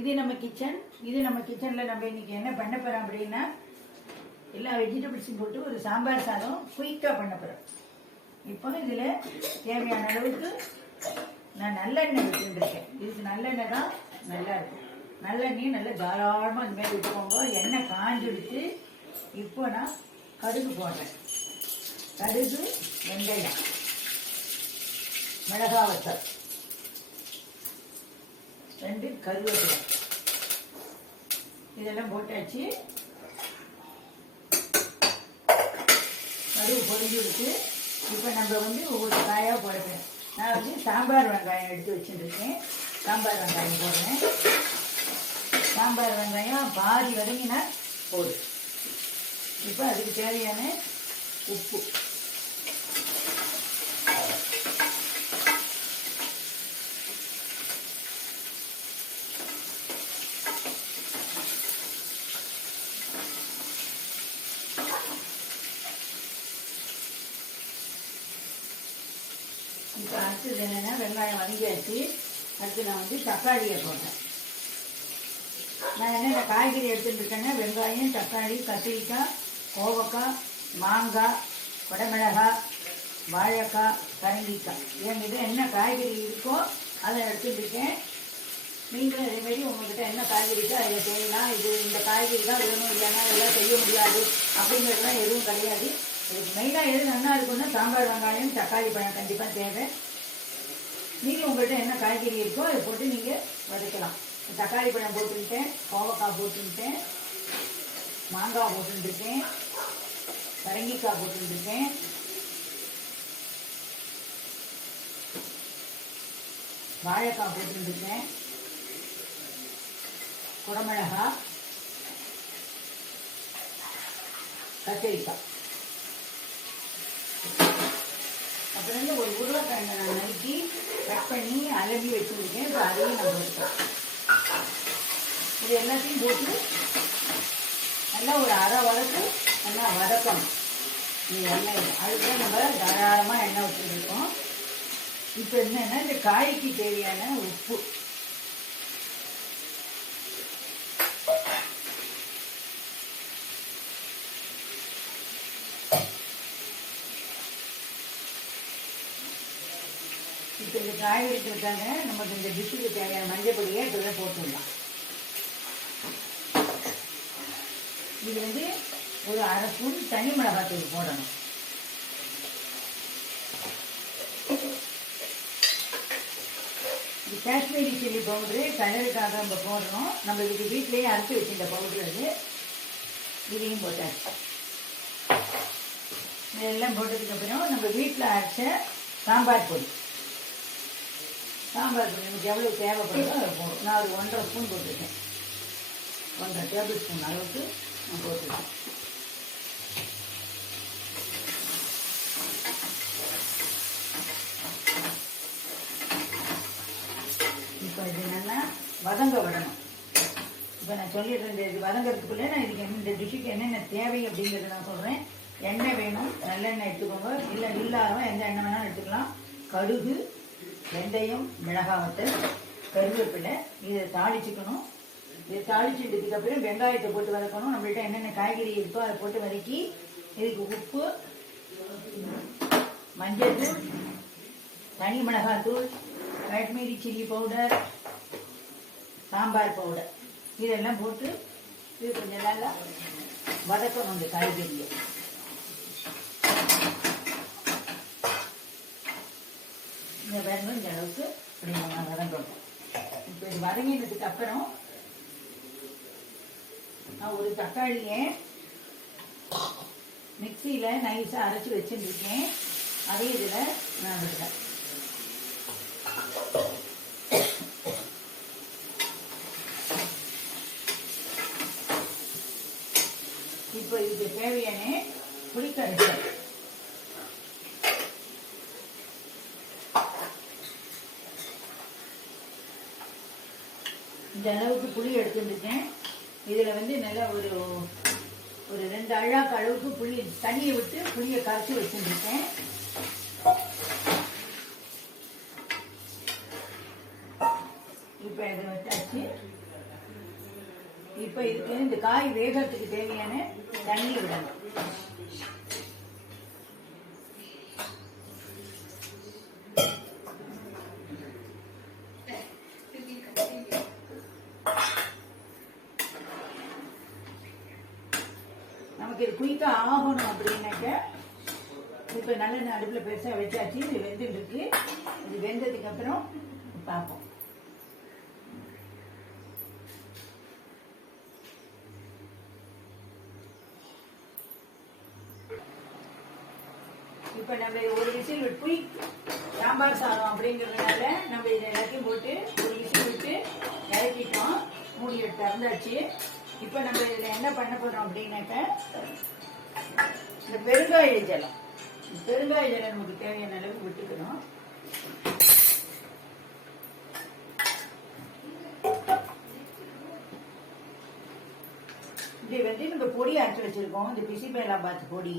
இது நம்ம கிச்சன். நம்ம கிச்சன்ல நம்ம இன்னைக்கு என்ன பண்ண போறோம் அப்படின்னா, எல்லா வெஜிடபிள்ஸும் போட்டு ஒரு சாம்பார் சாதம் குயிக்கா பண்ண போறோம். இப்போ இதுல தேவையான அளவுக்கு நான் நல்லெண்ணெய் விட்டுருக்கேன். இதுக்கு நல்லெண்ணெய் தான் நல்லா இருக்கும். நல்லெண்ணெய் நல்லா தாராளமாக இந்த மாதிரி விட்டுக்கோங்க. எண்ணெய் காஞ்சி விட்டு இப்போ நான் கடுகு போடுறேன். கடுகு, வெந்தயம், மிளகா வத்தல், 2 கருவேப்பிலை இதெல்லாம் போட்டாச்சு. கடுகு பொரிஞ்சு விட்டு இப்போ நம்ம ஒவ்வொரு காயாக போடுறேன். நான் சாம்பார் வெங்காயம் எடுத்து வச்சுருக்கேன். சாம்பார் வெங்காயம் போடுறேன். சாம்பார் வெங்காயம் பாதி வதங்கினா போடு. இப்போ அதுக்கு தேவையான உப்பு, இப்போ அடுத்தது என்னென்னா வெங்காயம் வதங்கியாச்சு. அடுத்து நான் தக்காளியை போடுறேன். நான் என்னென்ன காய்கறி எடுத்துகிட்டு இருக்கேன்னா, வெங்காயம், தக்காளி, கத்திரிக்காய், கோவக்காய், மாங்காய், குடமிளகாய், வாழைக்காய், பரங்கிக்காய், என்கிட்ட என்ன காய்கறி இருக்கோ அதை எடுத்துகிட்டு இருக்கேன். நீங்களும் அதேமாரி உங்கள்கிட்ட என்ன காய்கறி இருக்கோ அதை செய்யலாம். இது இந்த காய்கறி தான் வேணும், இல்லைன்னா இதெல்லாம் செய்ய முடியாது அப்படிங்கிறதுலாம் எதுவும் கிடையாது. இதுக்கு மெயினாக எது நல்லா இருக்குன்னா சாம்பார் வெங்காயம், தக்காளி பழம் கண்டிப்பாக தேவை. நீங்கள் உங்கள்கிட்ட என்ன காய்கறி இருக்கோ அதை போட்டு நீங்கள் வதக்கலாம். தக்காளி பழம் போட்டுக்கிட்டேன், கோவக்காய் போட்டுக்கிட்டேன், மாங்காய் போட்டுருக்கேன், பரங்கிக்காய் போட்டுருக்கேன், வாழைக்காய் போட்டுருக்கேன், குடமிளகாய், கத்திரிக்காய், அப்புறம் ஒரு உருளைக்கிழங்கை நான் நறுக்கி கட் பண்ணி அலம்பி வச்சுருக்கேன். இப்போ அதையும் நம்ம வச்சுக்கலாம். இது எல்லாத்தையும் போட்டு நல்லா ஒரு அரை வதக்கு நல்லா வதக்கணும். இது எண்ணெய் அதுதான் நம்ம தாராளமாக எண்ணெய் வச்சுருக்கோம். இப்போ என்னென்னா இந்த காய்க்கு தேவையான உப்பு, இப்போ இந்த காய்கறிக்கு இருக்காங்க நமக்கு இந்த டிஷ்ஷுக்கு தேவையான மஞ்சள் பொடியை இப்போ போட்டுடலாம். இது ஒரு அரை ஸ்பூன் தனி மிளகாத்தூள் போடணும். இது காஷ்மீரி சில்லி பவுட்ரு கலருக்காக நம்ம போடுறோம். நம்ம இதுக்கு வீட்டிலேயே அரைச்சி வச்சுட்ட பவுட்ரு அது. இதையும் போட்டாச்சு. இதெல்லாம் போட்டதுக்கப்புறம் நம்ம வீட்டில் அரைச்ச சாம்பார் பொடி, நமக்கு எவ்வளோ தேவைப்படுதோ அதை போடும். நான் ஒரு 1.5 ஸ்பூன் போட்டிருக்கேன். 1.5 டேபிள் ஸ்பூன் அளவுக்கு நான் போட்டுருக்கேன். இப்போ இது என்னென்னா வதங்க விடணும். இப்போ நான் சொல்லிடுறேன், இது வதங்கிறதுக்குள்ளே நான் இதுக்கு இந்த டிஷ்ஷுக்கு என்னென்ன தேவை அப்படிங்கிறத நான் சொல்கிறேன். எண்ணெய் வேணும், நல்லெண்ணெய் எடுத்துக்கோங்க. இல்லை இல்லாதவங்க எந்த எண்ணெய் வேணாலும் எடுத்துக்கலாம். கடுகு, வெந்தயம், மிளகாய் வத்தல், கருவேப்பிலை, இதை தாளிச்சுக்கணும். இதை தாளிச்சுட்டதுக்கு அப்புறம் வெங்காயத்தை போட்டு வதக்கணும். நம்மள்கிட்ட என்னென்ன காய்கறி இருக்கோ அதை போட்டு வதக்கி இதுக்கு உப்பு, மஞ்சள் தூள், தனி மிளகாத்தூள், Kashmiri chilli powder, sambar powder இதெல்லாம் போட்டு இது கொஞ்சம் நல்லா வதக்கணும். இந்த காய்கறியை இந்த வேணும் இந்த அளவுக்கு இப்படி நம்ம வதங்கணும். இப்போ இது வதங்கினதுக்கு அப்புறம் நான் ஒரு தக்காளியை மிக்சியில் நைஸாக அரைச்சி வச்சுருக்கேன். அதே இதில் நான் விடுறேன். இப்போ இதுக்கு தேவையான புளிக்கரைசல், இந்த அளவுக்கு புளி எடுத்துருக்கேன். இதில் நல்லா ஒரு 2 அழாக்கு அளவுக்கு புளி தண்ணியை விட்டு புளியை கரைச்சி வச்சுருக்கேன். இப்போ இதை வச்சாச்சு. இப்போ இதுக்கு இந்த காய் வேகத்துக்கு தேவையான தண்ணி விடணும். நமக்கு இது குயிக்கா ஆகணும் அப்படின்னாக்க இப்போ நல்லெண்ணெய் அடுப்பில் பெருசாக வச்சாச்சு. இது வெந்துட்டு இருக்கு. இது வெந்ததுக்கு அப்புறம் பார்ப்போம். இப்போ நம்ம ஒரு விசில் விட்டு சாம்பார் சாதம் அப்படிங்கிறதுனால நம்ம இதை எல்லாத்தையும் போட்டு ஒரு விசில் விட்டு இறக்கிட்டோம். மூடி திறந்தாச்சு. இப்போ நம்ம இதில் என்ன பண்ண போகிறோம் அப்படின்னாக்க இந்த பெருங்காய ஜலம் நமக்கு தேவையான அளவுக்கு விட்டுக்கணும். இது வந்து நம்ம பொடி அரைச்சி வச்சிருக்கோம். இந்த பிசிபேலாபாத் பொடி.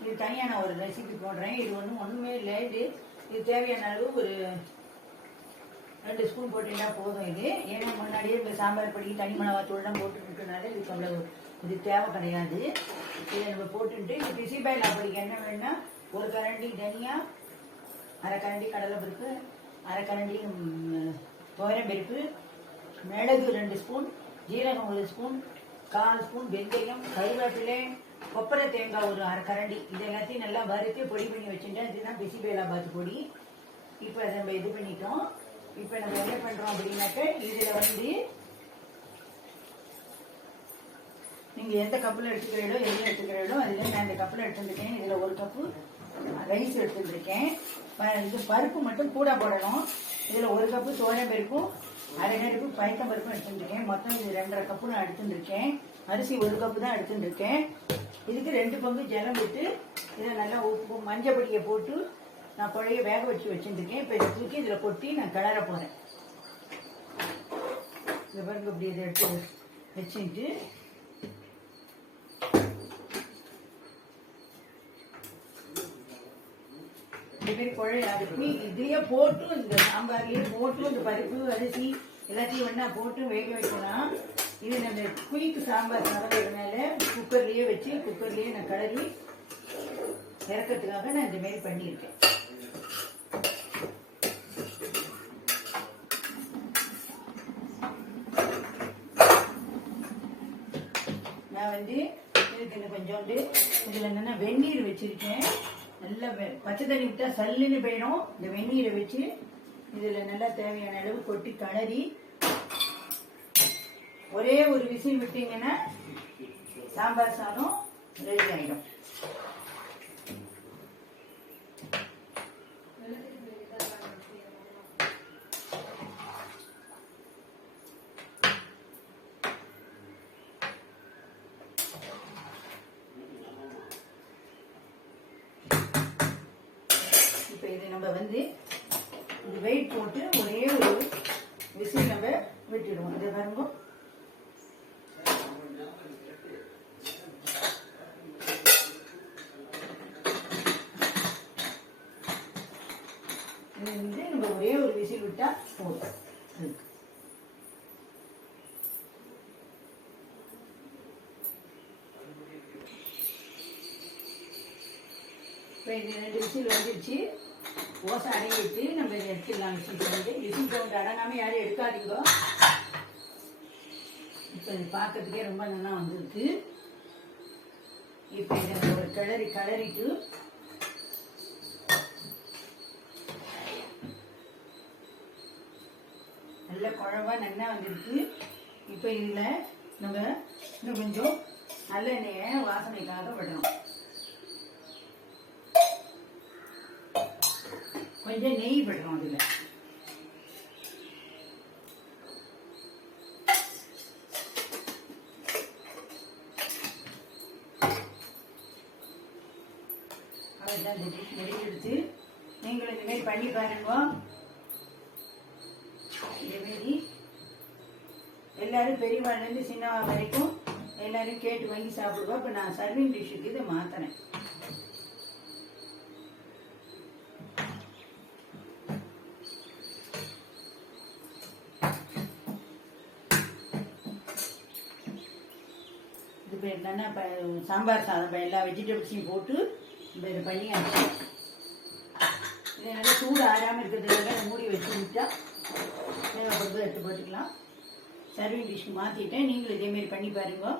இது தனியாக நான் ஒரு ரெசிபி போடுறேன். இது ஒன்றுமே இல்லை. இது தேவையான அளவு ஒரு 2 ஸ்பூன் போட்டீங்கன்னா போதும். இது ஏன்னா முன்னாடியே இந்த சாம்பார் பொடி தனி மிளகாத்தூள்லாம் போட்டுருக்கனால இதுக்கு அவ்வளோ இது தேவை கிடையாது. இதை நம்ம போட்டுட்டு இந்த பிசிபேலா பொடிக்கு என்ன வேணும்னா ஒரு கரண்டி தனியா, அரை கரண்டி கடலைப்பருப்பு, அரை கரண்டி துவரம்பருப்பு, மிளகு 2 ஸ்பூன், ஜீரகம் 1 ஸ்பூன், 1/4 ஸ்பூன் வெந்தயம், கருவேப்பிலை, கொப்பரை தேங்காய் ஒரு அரை கரண்டி. இது எல்லாத்தையும் நல்லா வறுத்து பொடி பண்ணி வச்சுட்டேன். இதுதான் பிசிபேலாபாத் பொடி. இப்போ அதை நம்ம இது பண்ணிட்டோம். இப்போ நம்ம என்ன பண்ணுறோம் அப்படின்னாக்க இதில் வந்து நீங்கள் எந்த கப்பில் எடுத்துக்கிறீங்களோ எதில் எடுத்துக்கிறீங்களோ அதில் நான் இந்த கப்பில் எடுத்துருக்கேன். இதில் 1 கப்பு ரைஸ் எடுத்துருக்கேன். இது பருப்பு மட்டும் கூட போடணும். இதில் 1 கப்பு பருப்பும் அரை கப்பு பயத்தம் பருப்பும் எடுத்துருக்கேன். மொத்தம் இது 2.5 கப்பு நான் எடுத்துருக்கேன். அரிசி 1 கப்பு தான் எடுத்துருக்கேன். இதுக்கு 2 பங்கு ஜலம் விட்டு இதை நல்லா உப்பு மஞ்சள் பொடியை போட்டு நான் குழைய வேக வச்சு வச்சுருக்கேன். இப்போ இதை தூக்கி இதில் கொட்டி நான் கிளற போகிறேன். இந்த பாருங்க இப்படி இதை எடுத்து வச்சுட்டு இதுமாரி குழைய அரிசி இதையே போட்டு இந்த சாம்பார்லேயே போட்டு இந்த பருப்பு அரிசி எல்லாத்தையும் ஒன்றா போட்டு வேக வைக்கணும். இது நம்ம குயிக்கு சாம்பார் சாதம்னால குக்கர்லேயே வச்சு குக்கர்லேயே நான் கிளறி இறக்கிறதுக்காக நான் இந்தமாரி பண்ணியிருக்கேன். நான் வந்து இதுக்கு கொஞ்சோண்டு இதில் என்னென்னா வெந்நீர் வச்சுருக்கேன். நல்லா பச்சை தண்ணி விட்டால் சல்லுன்னு போயிடும். இந்த வெந்நீரை வச்சு இதில் நல்லா தேவையான அளவு கொட்டி கிளறி ஒரே ஒரு விசில் விட்டீங்கன்னா சாம்பார் சாதம் ரெடி ஆகிடும். இப்போ இது நம்ம வந்து இது வெயிட் போட்டு ஒரே ஒரு விசில் நம்ம விட்டுடுவோம். இதை பாருங்க. இது வந்து நம்ம ஒரே ஒரு விசில் விட்டா போதும். இப்போ இது 2 விசில் வந்துடுச்சு. ஓசை அடங்கிட்டு நம்ம இதை எடுத்துடலாம். விசில் வந்து விசில் சவுண்ட் அடங்காமல் யாரும் எடுக்காதீங்க. இப்போ இது பார்க்கறதுக்கே ரொம்ப நல்லா வந்துருக்கு. இப்போ இதை ஒரு கிளறிட்டு நல்ல குழம்பா நல்லா வந்துருக்கு. இப்போ இதில் நம்ம இன்னும் கொஞ்சம் நல்லெண்ணெயை வாசனைக்காக விடணும். கொஞ்சம் நெய் விடுறோம். அதில் அதுதான் நெய் எடுத்து நீங்களும் இந்தமாரி பண்ணி பாருங்க. இதேமாரி எல்லாரும் பெரியவாள்லேருந்து சின்னவா வரைக்கும் எல்லாரும் கேட்டு வாங்கி சாப்பிடுவோம். இப்போ நான் சர்விங் டிஷ்ஷுக்கு இதை மாற்றினேன். இப்போ என்னென்னா இப்போ சாம்பார் சாதம் இப்போ எல்லா வெஜிடபிள்ஸையும் போட்டு இப்போ இதை பண்ணியாச்சு. இதை நல்லா சூடு ஆறாமல் இருக்கிறதுக்காக மூடி வச்சு விட்டா தேவைப்படுறது எடுத்து போட்டுக்கலாம். சர்விங் டிஷ்க்கு மாற்றிட்டேன். நீங்களும் இதேமாரி பண்ணி பாருங்க.